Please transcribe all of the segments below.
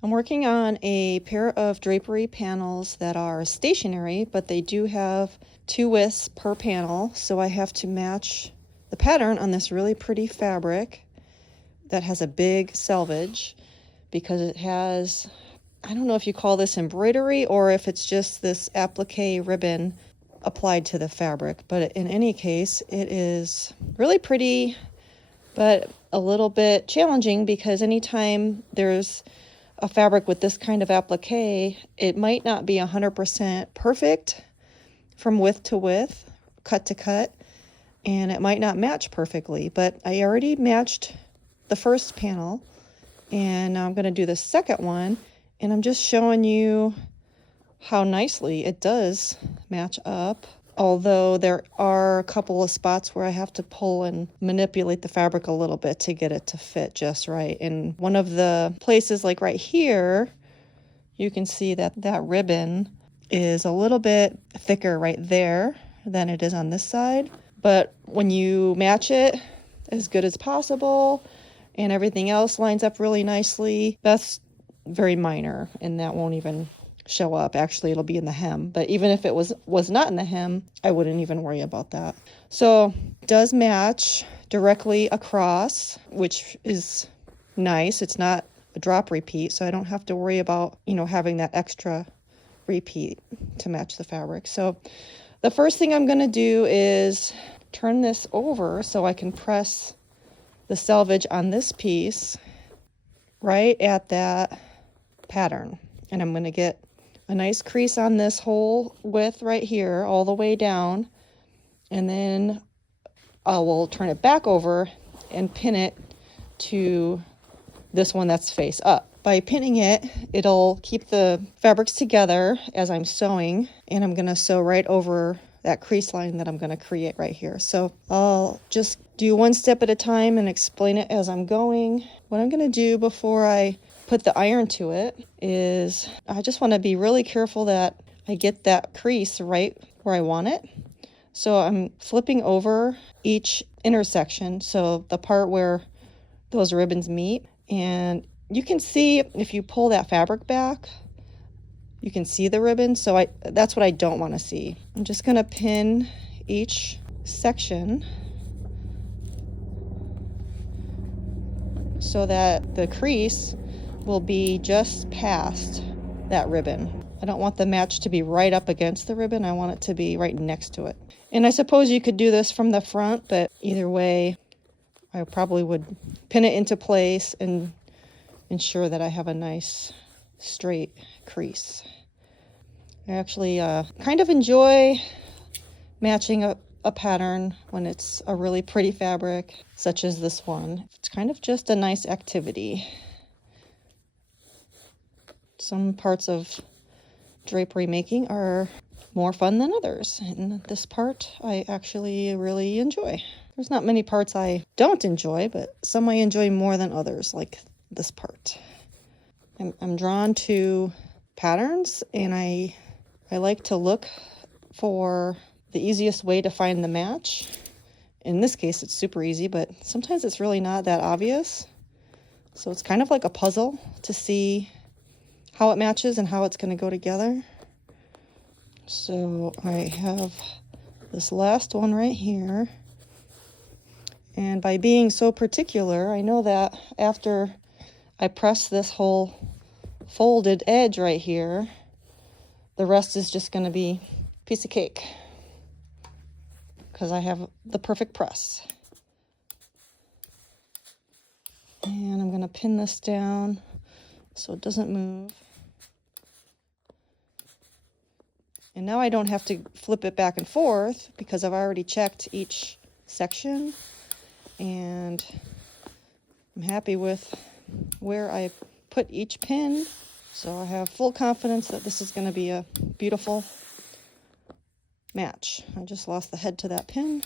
I'm working on a pair of drapery panels that are stationary, but they do have 2 widths per panel, so I have to match the pattern on this really pretty fabric that has a big selvage, because it has, I don't know if you call this embroidery or if it's just this applique ribbon applied to the fabric, but in any case, it is really pretty, but a little bit challenging, because anytime there's a fabric with this kind of applique, it might not be 100% perfect from width to width, cut to cut, and it might not match perfectly, but I already matched the first panel, and now I'm going to do the second one, and I'm just showing you how nicely it does match up, although there are a couple of spots where I have to pull and manipulate the fabric a little bit to get it to fit just right. And one of the places, like right here, you can see that that ribbon is a little bit thicker right there than it is on this side. But when you match it as good as possible and everything else lines up really nicely, that's very minor, and that won't even show up. Actually, it'll be in the hem, but even if it was not in the hem, I wouldn't even worry about that. So it does match directly across, which is nice. It's not a drop repeat, so I don't have to worry about, having that extra repeat to match the fabric. So the first thing I'm going to do is turn this over so I can press the selvage on this piece right at that pattern, and I'm going to get a nice crease on this whole width right here all the way down, and then I will turn it back over and pin it to this one that's face up. By pinning it, it'll keep the fabrics together as I'm sewing, and I'm going to sew right over that crease line that I'm going to create right here. So I'll just do one step at a time and explain it as I'm going. What I'm going to do before I put the iron to it is I just want to be really careful that I get that crease right where I want it. So I'm flipping over each intersection, so the part where those ribbons meet, and you can see if you pull that fabric back, you can see the ribbon. So that's what I don't want to see. I'm just going to pin each section so that the crease will be just past that ribbon. I don't want the match to be right up against the ribbon. I want it to be right next to it. And I suppose you could do this from the front, but either way, I probably would pin it into place and ensure that I have a nice straight crease. I actually kind of enjoy matching a pattern when it's a really pretty fabric, such as this one. It's kind of just a nice activity. Some parts of drapery making are more fun than others, and this part I actually really enjoy. There's not many parts I don't enjoy, but some I enjoy more than others, like this part. I'm drawn to patterns, and I like to look for the easiest way to find the match. In this case, it's super easy, but sometimes it's really not that obvious. So it's kind of like a puzzle to see how it matches and how it's going to go together. So I have this last one right here. And by being so particular, I know that after I press this whole folded edge right here, the rest is just going to be a piece of cake, because I have the perfect press. And I'm going to pin this down so it doesn't move. And now I don't have to flip it back and forth, because I've already checked each section, and I'm happy with where I put each pin. So I have full confidence that this is going to be a beautiful match. I just lost the head to that pin.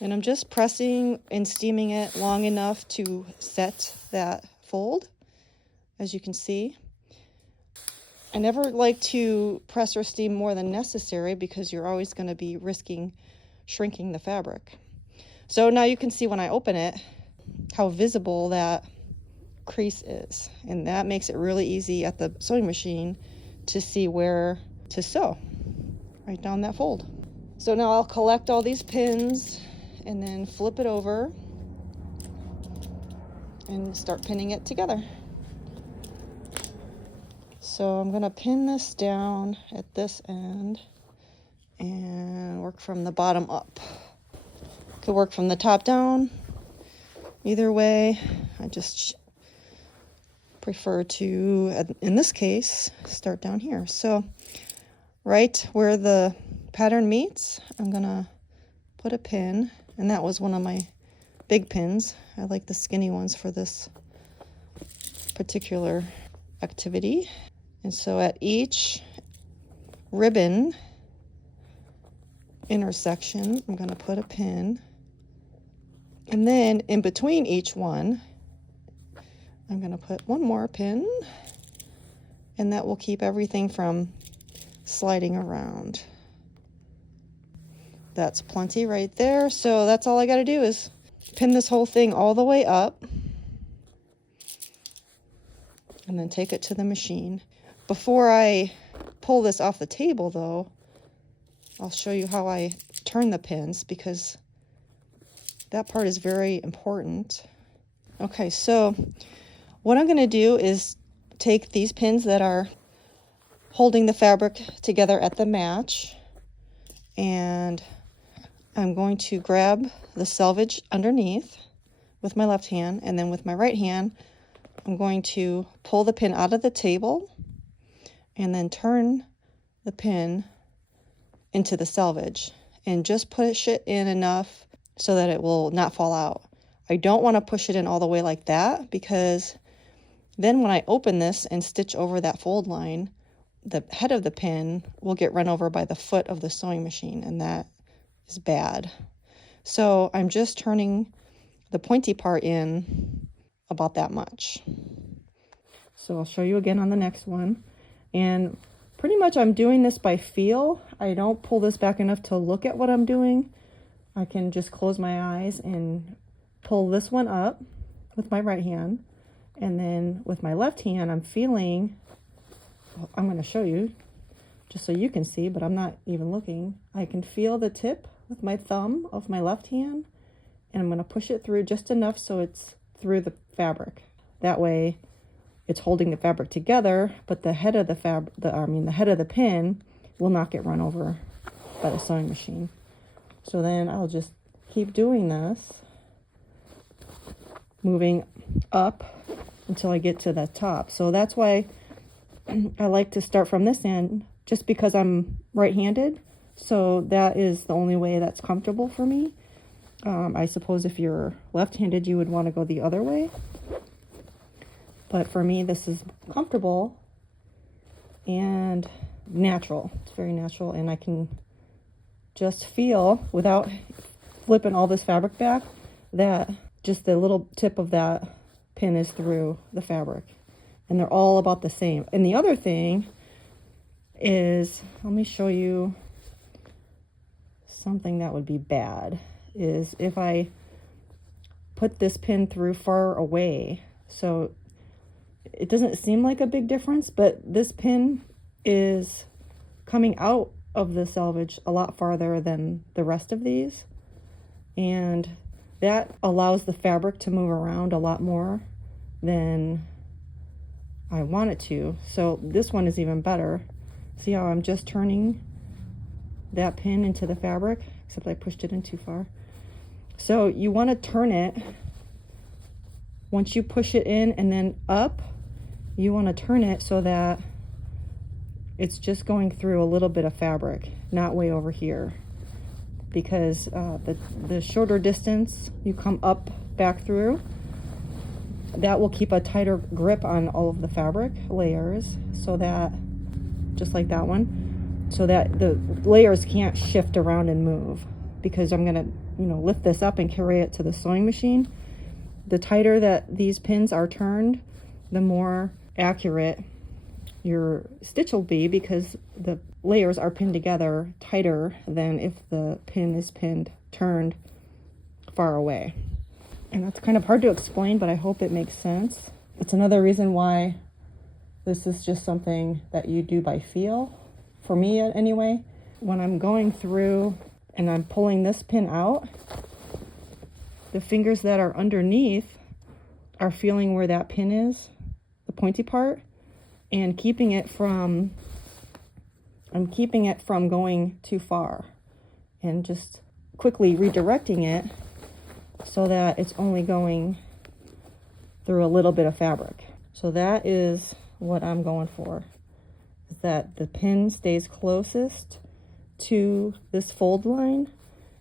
And I'm just pressing and steaming it long enough to set that fold, as you can see. I never like to press or steam more than necessary, because you're always going to be risking shrinking the fabric. So now you can see when I open it, how visible that crease is, and that makes it really easy at the sewing machine to see where to sew right down that fold. So now I'll collect all these pins and then flip it over and start pinning it together. So I'm going to pin this down at this end and work from the bottom up. Could work from the top down. Either way, I just prefer to, in this case, start down here. So right where the pattern meets, I'm gonna put a pin, and that was one of my big pins. I like the skinny ones for this particular activity. And so at each ribbon intersection, I'm gonna put a pin. And then in between each one, I'm going to put one more pin, and that will keep everything from sliding around. That's plenty right there. So that's all I got to do is pin this whole thing all the way up and then take it to the machine. Before I pull this off the table though, I'll show you how I turn the pins, because that part is very important. Okay, so what I'm going to do is take these pins that are holding the fabric together at the match, and I'm going to grab the selvage underneath with my left hand, and then with my right hand I'm going to pull the pin out of the table and then turn the pin into the selvage and just push it in enough so that it will not fall out. I don't want to push it in all the way like that, because then when I open this and stitch over that fold line, the head of the pin will get run over by the foot of the sewing machine, and that is bad. So I'm just turning the pointy part in about that much. So I'll show you again on the next one. And pretty much I'm doing this by feel. I don't pull this back enough to look at what I'm doing. I can just close my eyes and pull this one up with my right hand. And then with my left hand, I'm feeling, I'm going to show you just so you can see, but I'm not even looking. I can feel the tip with my thumb of my left hand, and I'm going to push it through just enough so it's through the fabric. That way it's holding the fabric together, but the head of the head of the pin will not get run over by the sewing machine. So then I'll just keep doing this, moving up until I get to the top. So that's why I like to start from this end, just because I'm right-handed. So that is the only way that's comfortable for me. I suppose if you're left-handed, you would want to go the other way. But for me, this is comfortable and natural. It's very natural, and I can just feel, without flipping all this fabric back, that just the little tip of that pin is through the fabric, and they're all about the same. And the other thing is, let me show you something that would be bad, is if I put this pin through far away. So it doesn't seem like a big difference, but this pin is coming out of the selvage a lot farther than the rest of these, and that allows the fabric to move around a lot more than I want it to. So this one is even better. See how I'm just turning that pin into the fabric, except I pushed it in too far. So you want to turn it, once you push it in and then up, you want to turn it so that it's just going through a little bit of fabric, not way over here. Because the shorter distance you come up back through, that will keep a tighter grip on all of the fabric layers, so that, just like that one, so that the layers can't shift around and move. Because I'm gonna, lift this up and carry it to the sewing machine. The tighter that these pins are turned, the more accurate your stitch will be, because the layers are pinned together tighter than if the pin is turned far away. And that's kind of hard to explain, but I hope it makes sense. It's another reason why this is just something that you do by feel, for me anyway. When I'm going through and I'm pulling this pin out, the fingers that are underneath are feeling where that pin is, the pointy part, and I'm keeping it from going too far, and just quickly redirecting it so that it's only going through a little bit of fabric. So that is what I'm going for, is that the pin stays closest to this fold line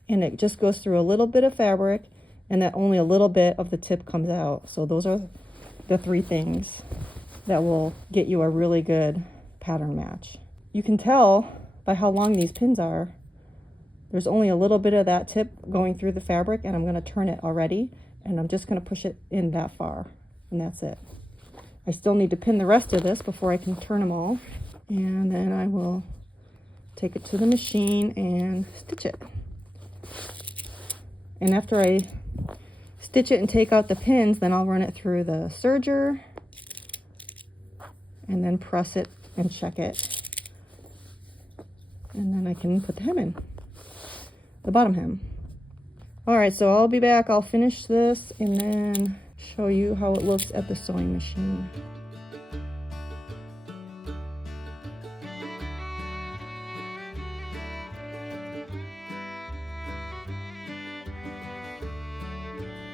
and it just goes through a little bit of fabric, and that only a little bit of the tip comes out. So those are the three things that will get you a really good pattern match. You can tell by how long these pins are. There's only a little bit of that tip going through the fabric, and I'm going to turn it already, and I'm just going to push it in that far, and that's it. I still need to pin the rest of this before I can turn them all, and then I will take it to the machine and stitch it. And after I stitch it and take out the pins, then I'll run it through the serger and then press it and check it, and then I can put the hem in, the bottom hem. All right, so I'll be back. I'll finish this and then show you how it looks at the sewing machine.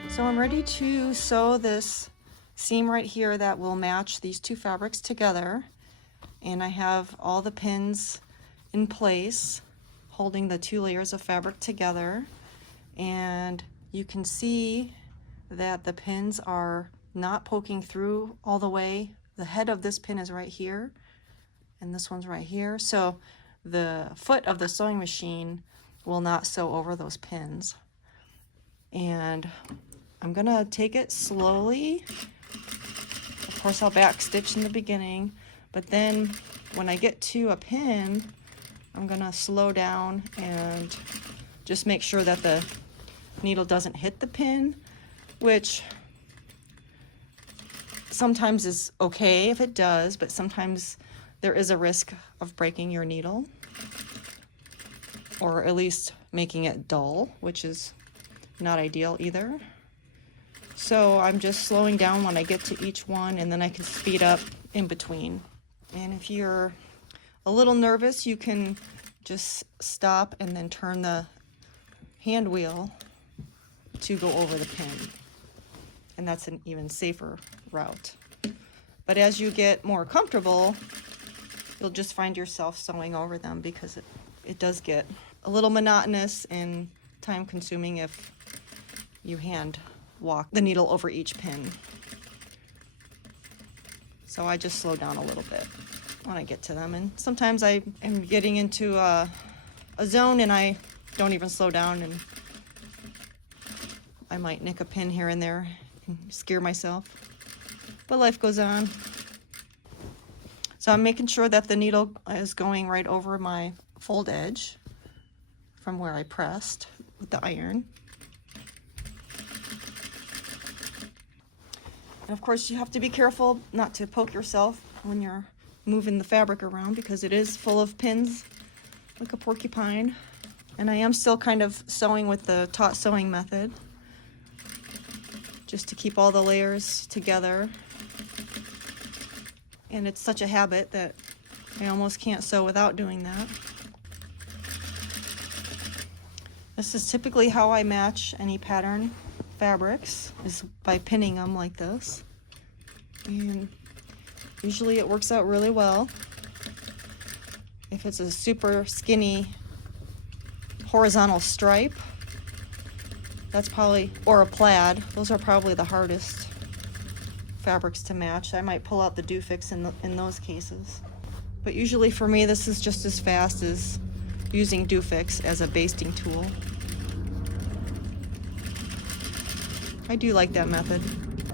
So I'm ready to sew this seam right here that will match these two fabrics together. And I have all the pins in place, holding the two layers of fabric together. And you can see that the pins are not poking through all the way. The head of this pin is right here, and this one's right here. So the foot of the sewing machine will not sew over those pins. And I'm gonna take it slowly. Of course, I'll back stitch in the beginning, but then when I get to a pin, I'm gonna slow down and just make sure that the needle doesn't hit the pin, which sometimes is okay if it does, but sometimes there is a risk of breaking your needle, or at least making it dull, which is not ideal either. So I'm just slowing down when I get to each one, and then I can speed up in between. And if you're a little nervous, you can just stop and then turn the hand wheel to go over the pin. And that's an even safer route. But as you get more comfortable, you'll just find yourself sewing over them, because it does get a little monotonous and time consuming if you hand walk the needle over each pin. So I just slow down a little bit when I get to them, and sometimes I am getting into a zone and I don't even slow down, and I might nick a pin here and there and scare myself, but life goes on. So I'm making sure that the needle is going right over my fold edge from where I pressed with the iron. And of course, you have to be careful not to poke yourself when you're moving the fabric around, because it is full of pins like a porcupine. And I am still kind of sewing with the taut sewing method, just to keep all the layers together. And it's such a habit that I almost can't sew without doing that. This is typically how I match any pattern fabrics, is by pinning them like this, and usually it works out really well. If it's a super skinny horizontal stripe, that's probably, or a plaid, those are probably the hardest fabrics to match. I might pull out the Dufix in those cases, but usually for me this is just as fast as using Dufix as a basting tool. I do like that method,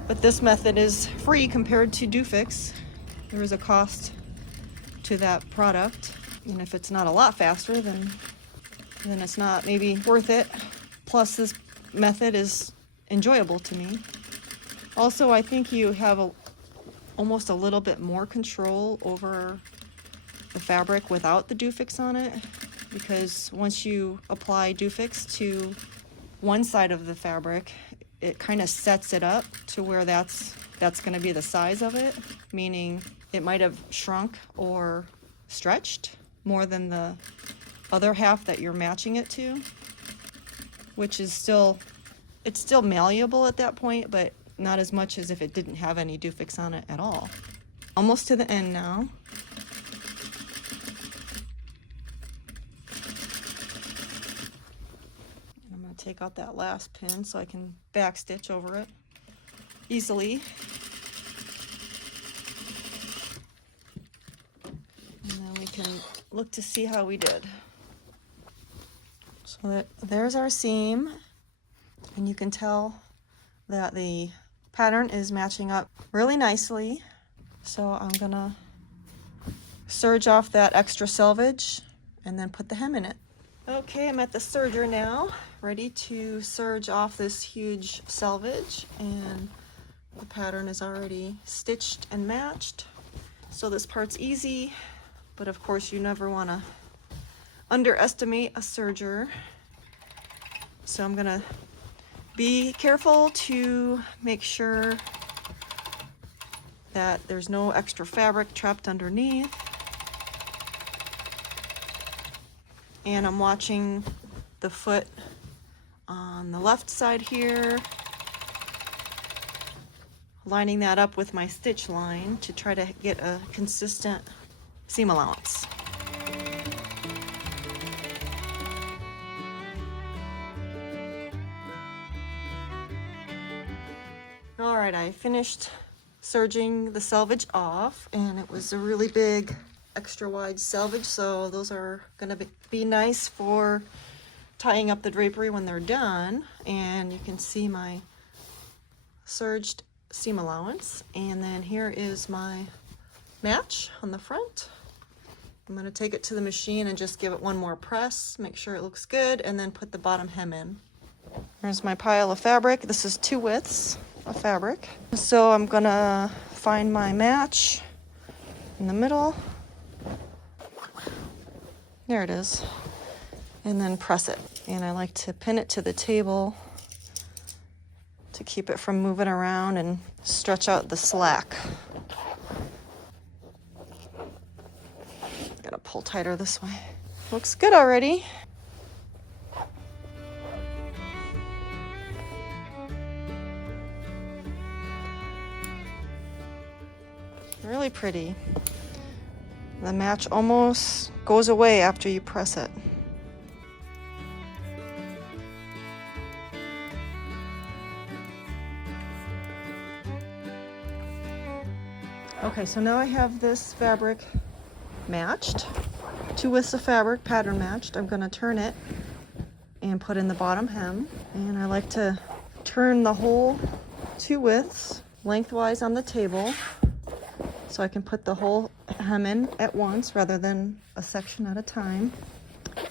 but this method is free compared to Dufix. There is a cost to that product, and if it's not a lot faster, then it's not maybe worth it. Plus, this method is enjoyable to me. Also, I think you have almost a little bit more control over the fabric without the Dufix on it, because once you apply Dufix to one side of the fabric, it kind of sets it up to where that's going to be the size of it, meaning it might have shrunk or stretched more than the other half that you're matching it to, which is still malleable at that point, but not as much as if it didn't have any Dufix on it at all. Almost to the end now. I'm going to take out that last pin so I can backstitch over it easily. And then we can look to see how we did. So there's our seam, and you can tell that the pattern is matching up really nicely. So I'm gonna serge off that extra selvage and then put the hem in it. Okay, I'm at the serger now, ready to serge off this huge selvage, and the pattern is already stitched and matched. So this part's easy, but of course you never wanna underestimate a serger. So I'm gonna be careful to make sure that there's no extra fabric trapped underneath. And I'm watching the foot on the left side here, lining that up with my stitch line to try to get a consistent seam allowance. All right, I finished serging the selvage off, and it was a really big extra wide selvage, so those are gonna be nice for tying up the drapery when they're done. And you can see my serged seam allowance, and then here is my match on the front. I'm gonna take it to the machine and just give it one more press, make sure it looks good, and then put the bottom hem in. Here's my pile of fabric. This is 2 widths of fabric. So I'm gonna find my match in the middle. There it is. And then press it. And I like to pin it to the table to keep it from moving around and stretch out the slack. Gotta pull tighter this way. Looks good already. Really pretty. The match almost goes away after you press it. Okay, so now I have this fabric matched, 2 widths of fabric pattern matched. I'm gonna turn it and put in the bottom hem. And I like to turn the whole 2 widths lengthwise on the table, so I can put the whole hem in at once rather than a section at a time.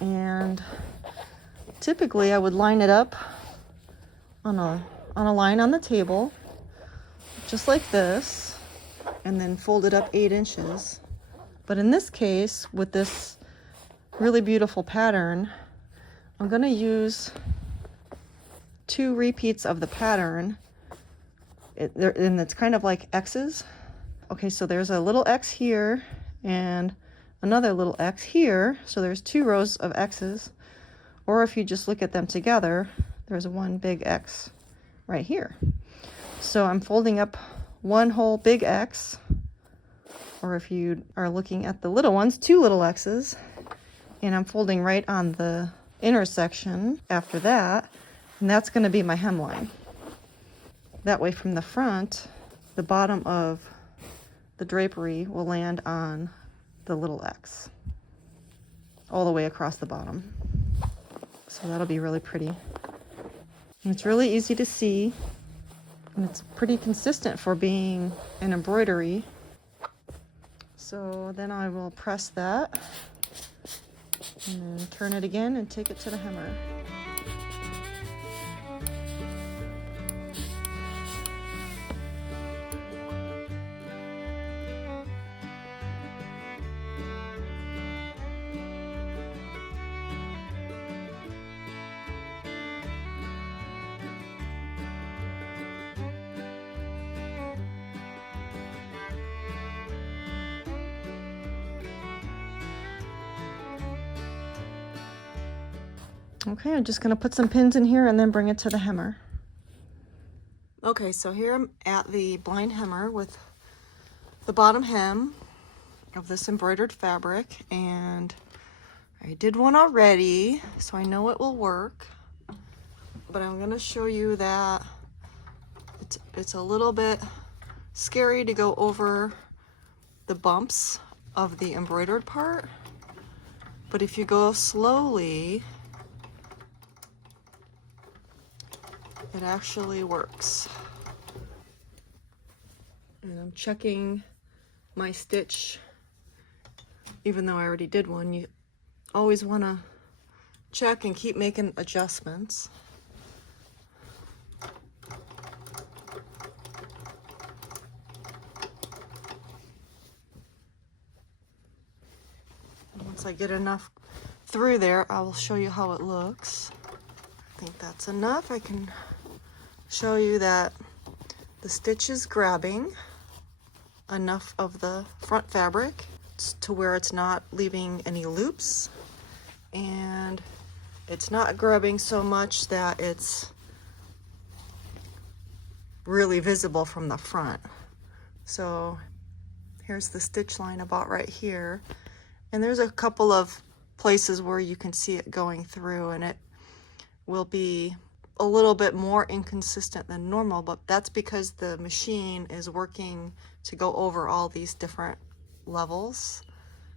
And typically I would line it up on a line on the table, just like this, and then fold it up 8 inches. But in this case, with this really beautiful pattern, I'm gonna use 2 repeats of the pattern. And it's kind of like X's. Okay, so there's a little X here and another little X here. So there's 2 rows of X's. Or if you just look at them together, there's one big X right here. So I'm folding up one whole big X. Or if you are looking at the little ones, 2 little X's. And I'm folding right on the intersection after that. And that's going to be my hemline. That way from the front, the bottom of the drapery will land on the little X all the way across the bottom. So that'll be really pretty. And it's really easy to see, and it's pretty consistent for being an embroidery. So then I will press that and then turn it again and take it to the hemmer. Okay, I'm just gonna put some pins in here and then bring it to the hemmer. Okay, so here I'm at the blind hemmer with the bottom hem of this embroidered fabric, and I did one already, so I know it will work, but I'm gonna show you that it's a little bit scary to go over the bumps of the embroidered part, but if you go slowly, it actually works. And I'm checking my stitch, even though I already did one. You always want to check and keep making adjustments. And once I get enough through there, I will show you how it looks. I think that's enough. I can show you that the stitch is grabbing enough of the front fabric to where it's not leaving any loops, and it's not grabbing so much that it's really visible from the front. So here's the stitch line about right here, and there's a couple of places where you can see it going through, and it will be a little bit more inconsistent than normal, but that's because the machine is working to go over all these different levels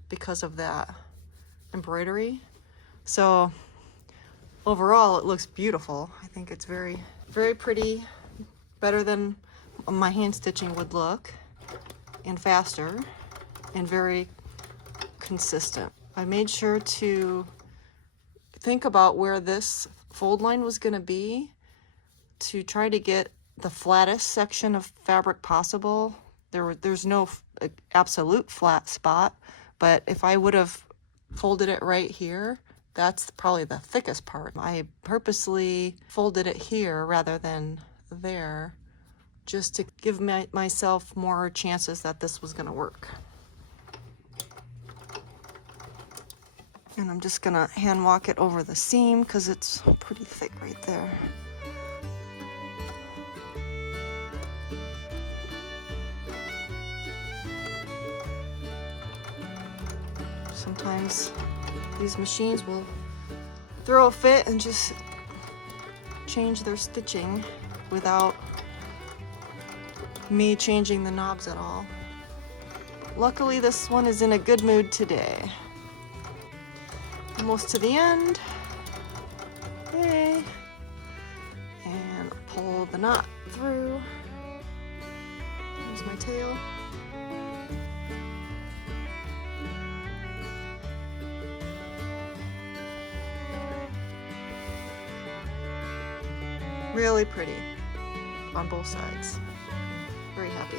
because of that embroidery. So overall it looks beautiful. I think it's very, very pretty, better than my hand stitching would look, and faster, and very consistent. I made sure to think about where this fold line was going to be to try to get the flattest section of fabric possible. There's no absolute flat spot, but if I would have folded it right here, that's probably the thickest part. I purposely folded it here rather than there, just to give myself more chances that this was going to work. And I'm just gonna hand walk it over the seam because it's pretty thick right there. Sometimes these machines will throw a fit and just change their stitching without me changing the knobs at all. Luckily, this one is in a good mood today. Almost to the end. Okay. And pull the knot through. Here's my tail. Really pretty on both sides. Very happy.